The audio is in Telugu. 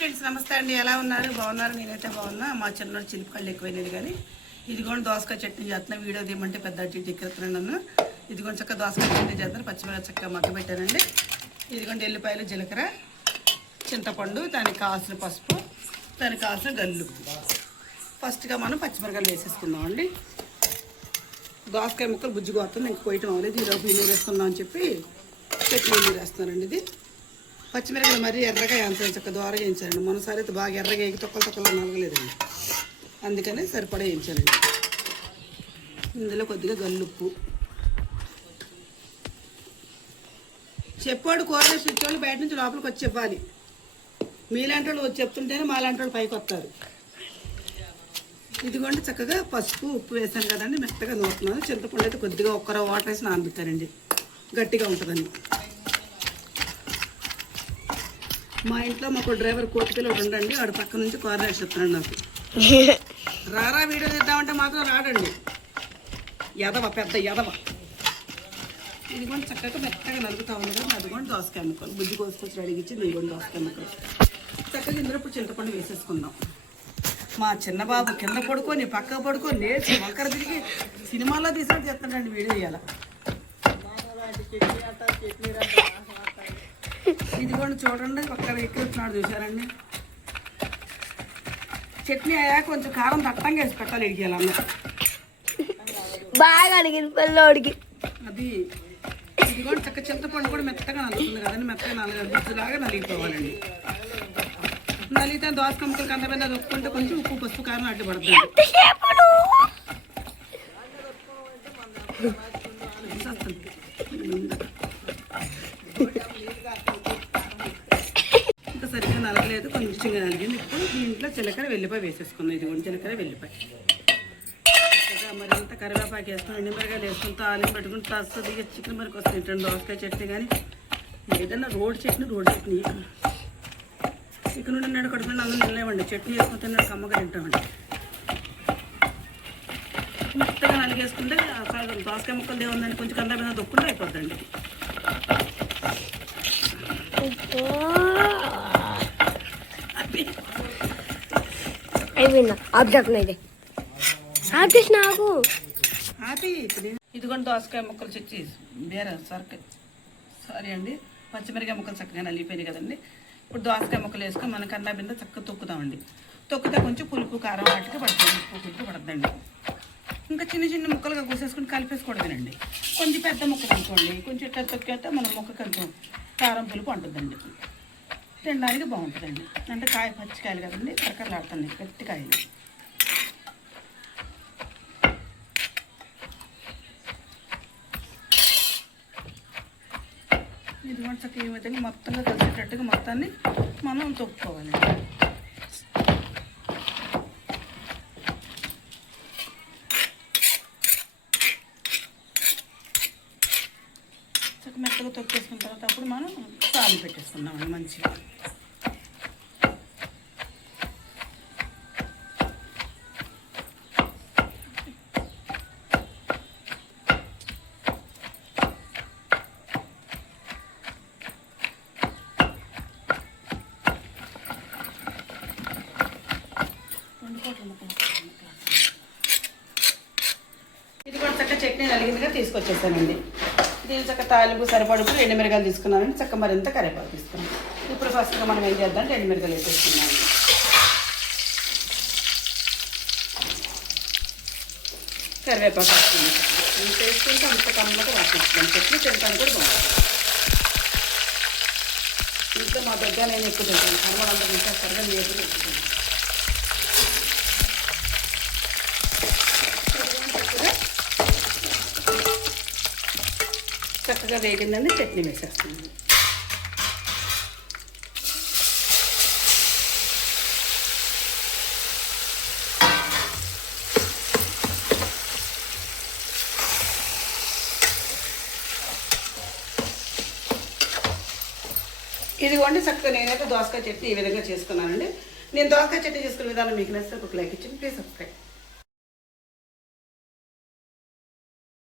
ఫ్రెండ్స్ నమస్తే అండి. ఎలా ఉన్నారు? బాగున్నారు? నేనైతే బాగున్నా. మా చిన్నోడు చిలుపుకళ్ళు ఎక్కువైనది కానీ ఇదిగోండి దోసకాయ చట్నీ చేస్తున్నా. వీడియో తీయమంటే పెద్ద ఎక్కిస్తున్నాను నన్ను. ఇదిగోండి చక్క దోసకాయ చట్నీ చేస్తాను. పచ్చిమిరపకాయ చక్కగా మగ్గ పెట్టానండి. ఇదిగోండి ఎల్లిపాయలు, జీలకర్ర, చింతపండు, దానికి కావాల్సిన పసుపు, దానికి కావాల్సిన గల్లు. ఫస్ట్గా మనం పచ్చిమిరపకాయలు వేసేసుకుందామండి. దోసకాయ ముక్కలు బుజ్జి కోస్తుంది, ఇంక పోయటం అవ్వలేదు. ఈలోపు నీళ్ళు వేసుకుందాం అని చెప్పి చట్నీ నీళ్ళు వేస్తున్నానండి. ఇది పచ్చిమిరపకాయలు మరీ ఎర్రగా వేయించాలి, చక్క దోరగా వేయించాలండి. మొన్నసారి అయితే బాగా ఎర్రగా వేగి తొక్కలు నలగలేదండి, అందుకని సరిపడా వేయించాలండి. ఇందులో కొద్దిగా గల్లుప్పు. చెప్పాడు కూర స్విచ్ వాళ్ళు బయట నుంచి లోపలికి వచ్చి చెప్పాలి. మీలాంటి వాళ్ళు వచ్చి చెప్తుంటేనే మాలాంటి వాళ్ళు పైకి వస్తారు. ఇదిగోండి చక్కగా పసుపు ఉప్పు వేసాను కదండి, మెత్తగా నూరుతున్నాను. చింతపండు అయితే కొద్దిగా ఒక్కరో వాటర్ వేసి నానబెట్టారండి, గట్టిగా ఉంటుందండి. మా ఇంట్లో మాకు డ్రైవర్ కోటికలో ఉండండి, వాడు పక్క నుంచి కార్ వేసేస్తున్నాడు నాకు. రారా వీడియో తీద్దామంటే మాత్రం రాడండి, ఎదవ పెద్ద ఎదవ. ఇదిగోండి చక్కగా మెత్తగా నలుగుతూ ఉంది కదా. అదిగోండి దోసకాయ ముక్కలు బుజ్జి కోసుకొచ్చి అడిగించి ఇదిగోండి దోసకాయ ముక్కలు చక్కగా ఇందులో ఇప్పుడు చింతపండు వేసేసుకుందాం. మా చిన్న బాబు కింద పడుకొని పక్క పడుకొని లేచి వంకర తిరిగి సినిమాలో తీసినట్టు చేస్తాడండి వీడియో ఇవాళ. ఇదిగోండి చూడండి పక్కన ఎక్కి వచ్చినాడు చూసారండి. చట్నీ అయ్యాక కొంచెం కారం దట్టంగా వేసి పెట్టాలి ఇడికేయాలన్న బాగా అడిగింది పిల్లోడికి. అది ఇదిగోండి చక్క చింతపండు కూడా మెత్తగా నలుగుతుంది కదండి, మెత్తగా గుజ్జులాగా నలిగిపోవాలండి. నలిగితే దోసకాయ ముక్కలు కందబెంద దొక్కుంటే కొంచెం ఉప్పు పసుపు కారం అడ్డు పడుతుంది. ఇంకా సరిగ్గా నలగలేదు, కొంచెంగా నలిగింది. ఇప్పుడు దీంట్లో జీలకర్ర వెల్లిపాయ వేసేసుకున్నాం. ఇదిగోండి జీలకర్ర వెల్లిపాయ మరింత కరివేపాకు వేసుకుని ఎండుమిరకాయలు వేసుకుని తాలింపు పెట్టుకుని వస్తుంది. ఇక చికెన్ మరికి వస్తుంది తింటాను దోసకాయ చట్నీ. కానీ ఏదైనా రోడ్ చట్నీ చికెన్ ఉండినాడు కడుపు అన్నం తినలేమండి, చట్నీ వేసుకుని తిన్నాడు కమ్మగా తింటామండి. మెత్తగా నలిగేసుకుంటే దోసకాయ ముక్కలు దేవుందని కొంచెం కంద మీద దొక్కుంటే అయిపోద్దండి. ఇదిగోండి దోసకాయ ముక్కలు చెచ్చి సారీ అండి పచ్చిమిరకాయ ముక్కలు చక్కగా నలిగిపోయినాయి కదండి. ఇప్పుడు దోసకాయ ముక్కలు వేసుకొని మన కన్నా బింద చక్కగా తొక్కుతామండి. తొక్కితే కొంచెం పులుపు కారం వాటికి పడుతుంది, ఉప్పు పులుపు పడుతుందండి. ఇంకా చిన్న చిన్న ముక్కలుగా కోసేసుకుని కలిపేసుకోవడమేనండి. కొంచెం పెద్ద ముక్కలు అనుకోండి, కొంచెం ఇట్లా తొక్కేస్తే మన ముక్క కొంచెం కారం పులుపు ఉంటుందండి, తినడానికి బాగుంటుందండి. అంటే కాయ పచ్చికాయలు కదండి, కరకరలాడుతుంది గట్టి కాయలు. ఇదిగోండి చక్కగా ఈ విధంగా మొత్తంగా కలిసేటట్టుగా మొత్తాన్ని మనం తొక్కుకోవాలండి. చక్కగా మెత్తగా తొక్కేసుకున్న తర్వాత అప్పుడు మనం తాలి పెట్టేసుకున్నామండి మంచిగా. ఇది కూడా చక్క చట్నీ నలిగిందిగా తీసుకొచ్చేసానండి. దీని చక్క తాలింపు సరిపడుకు ఎండుమిరకాయలు తీసుకున్నానండి, చక్క మరింత కరివేపాకు తీసుకున్నాం. ఇప్పుడు ఫస్ట్గా మనం ఏం చేద్దామంటే ఎండుమిరకాయలు వేసేసుకున్నామండి. కరివేపాకు వేసుకున్నాం, ఇంత వేసుకుంటే అంత కమ్మగా వాటిస్తాం. చట్నీ తింటాను కూడా బాగుంటుంది. ఇంకా మా దగ్గర నేను ఎక్కువ తింటాను, కమ్మలంతా ఇంకా సరిగా నీరు ఎక్కువ. చక్కగా వేగిందండి, చట్నీ వేసేస్తుంది. ఇదిగోండి చక్కగా నేనైతే దోసకాయ చట్నీ ఈ విధంగా చేసుకున్నానండి. నేను దోసకాయ చట్నీ చేసుకునే విధానం మీకు నచ్చితే ఒక లైక్ ఇచ్చింది, ప్లీజ్ సబ్స్క్రైబ్.